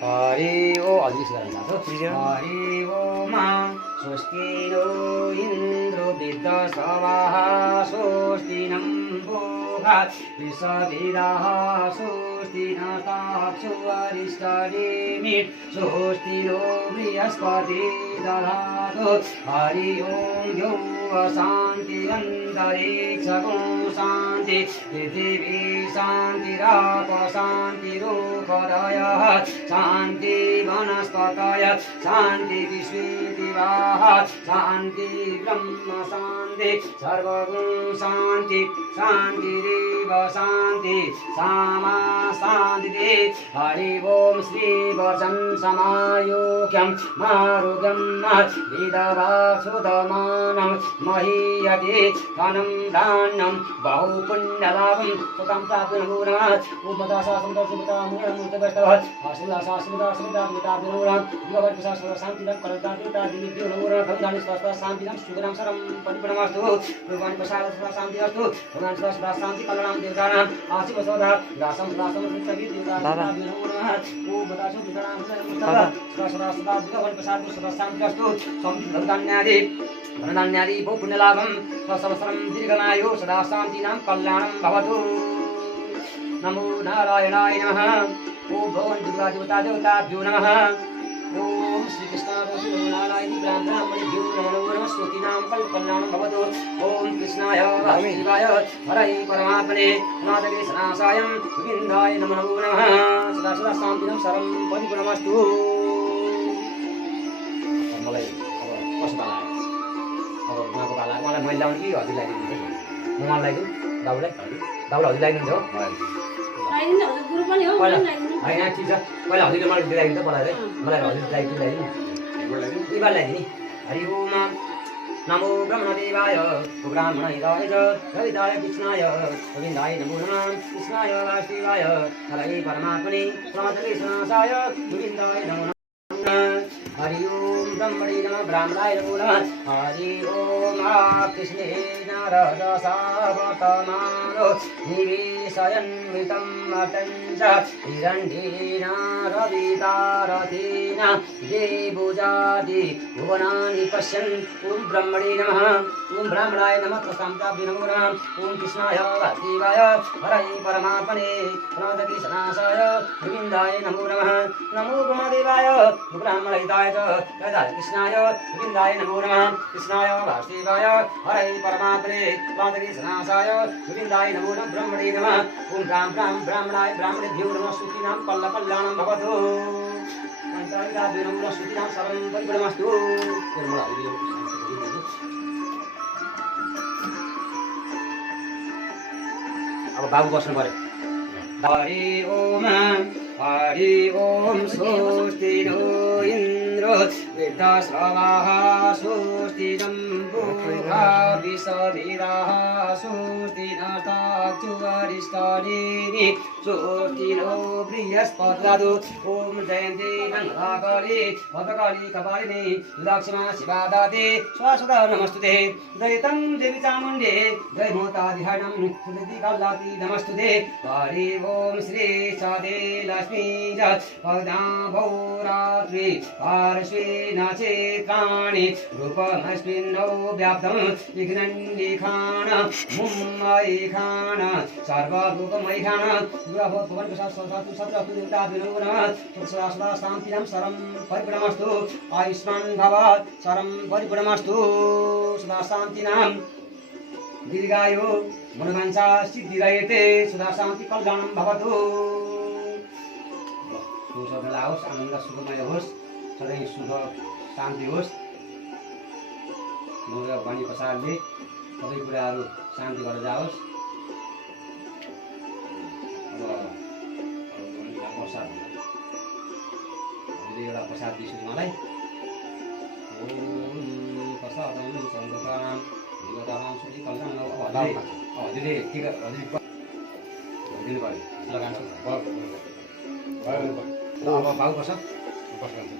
हरि ओ हरि ओम स्वस्ति नो इन्द्रो वृद्धश्रवाः स्वस्ति नम्भोः विश्ववेदाः स्वस्ति नस्ताक्षो अरिष्टनेमि स्वस्ति नो बृहस्पति दधातु हरि ओम यो शान्तिरन्तरिक्षगो शान्ति पृथिवी शान्तिराप शान्तिरूपदयः शान्ति वनस्पतय शान्ति विश्वेदिवाः शान्ति ब्रह्म शान्ति सर्वगुण शान्ति शान्तिरेव शान्ति सामा शान्ति हरि ओम श्री वचन समायोग्यं मारुगं विदवासुदमानं महीयते धनं दानं बहुपुण्यलाभं सुतं प्राप्नुयात् उपदासासमुदसुपतामुदमुदवस्तवः आशीर्वादाशीर्वादाशीर्वादाभिमुदाभिमुदां युववर्गशास्त्रशान्तिदं करदातितादिनिभ्यो भगवान् स्वास्थ्य शान्तिदं सुखदं सरं परिपूर्णमस्तु भगवान् प्रसादः शान्तिरस्तु भगवान् स्वास्थ्य शान्ति कल्याणं देवतानां आशीर्वादः दासं दासं सत्सविद्युदाभिमुदाः उपदासं विकरां स्वास्थ्य भगवान् प्रसादः सदा शान्तिरस्तु संधन्यादि धनधान्यादि बहुपुण्यलाभं स्वसंवत्सरं दीर्घमायुः सदा शान्तिनां कल्याणं भवतु नमो नारायणाय नमः ॐ भगवान् दुर्गादेवताभ्यो नमः ॐ श्रीकृष्णाय ब्राह्मणेभ्यो नमो नमः स्वस्तीनां कल्याणं भवतु ॐ कृष्णाय वासुदेवाय हरये परमात्मने नादकेशनाशाय गोविन्दाय नमो नमः सदा सदा शान्तिनं सर्वं परिपूर्णमस्तु मलाई अब कस्तो लाग्यो अब उहाँको पाला मलाई मैले ल्याउने कि हजुर ल्याइदिनुहुन्छ म उहाँ ल्याइदिउँ दाउलाई हजुर ल्याइदिनुहुन्छ हो होइन ठिक छ पहिला हजुरले मलाई ल्याइदिन्छ मलाई हजुर ल्याइदिनु इबार ल्याइदिने हरि ओम नमो ब्रह्मदेवाय ब्राह्मण हिताय च कविताय कृष्णाय गोविन्दाय नमो नमः कृष्णाय वासुदेवाय हरये परमात्मने नादकेशनाशाय गोविन्दाय नमो नमः हरि ओम ब्रह्मणे नमः ब्राह्मणाय नमो नमः हरि ओम कृष्णे नारदशावतमानो निवेशयन्वितं मतञ्च हिरण्येन रवितारथेन देवुजादि भुवनानि पश्यन् ओम ब्रह्मणे नमः ओम ब्राह्मणाय नमः प्रसादाभ्यो नमो नमः ओम कृष्णाय वासुदेवाय हरये परमात्मने नादकेशनाशाय गोविन्दाय नमो नमः नमो ब्रह्मदेवाय ब्राह्मणहिताय च कृष्णाय गोविन्दाय नमो नमः कृष्णाय वासुदेवाय हरये परमात्मने नादकेशनाशाय गोविन्दाय नमो नमः ब्रह्मणे नमः ओम ब्राह्मणाय ब्राह्मणेभ्यो नमः सुखीनां कल्याणं भवतु कान्ताभ्यो नमः सुखीनां सर्वं परिपूर्णमस्तु अब बाबु बस्नु पर्यो हरि ओम स्वस्ति नो इन्द्रो वृद्धश्रवाः स्वस्ति नम्भोः विश्ववेदाः स्वस्ति नस्ताक्षो अरिष्टनेमि स्वस्ति नो बृहस्पति ओम जयन्ती मङ्गलाकाली भद्रकाली कपालिनी दक्षिणा शिवा दाते स्वासुदा नमस्तुते जयतं देवी चामुण्डे जय मोतादिहानं सुदति कल्लाति नमस्तुते हरि ओम श्री सदे लक्ष्मी पदा भौरात्रि पार्श्वे नक्षत्राणि रूपमस्मिन्नौ व्याप्तं विघ्नन्निखान मुम्मयिखान सर्वरूपमयिखान सदा शान्तिनं सर्वं परिपूर्णमस्तु आयुष्मान् भव सर्वं परिपूर्णमस्तु सदा शान्तिनां दीर्घायु मनोवाञ्छा सिद्धिरयते सदा शान्ति कल्याणं भवतु सबैलाई होस् आनन्द सुखमय होस् सधैँ सुख शान्ति होस् मौर्य वाणी प्रसादले सबै कुराहरू शान्ति गरेर जाओस् अब प्रसाद एउटा प्रसाद दिन्छु मलाई ओम प्रसादं सन्ततां देवतानां सुखी कल्याणं हजुरले के हजुर दिनु पर्यो लगान्छु अब भाउ प्रसाद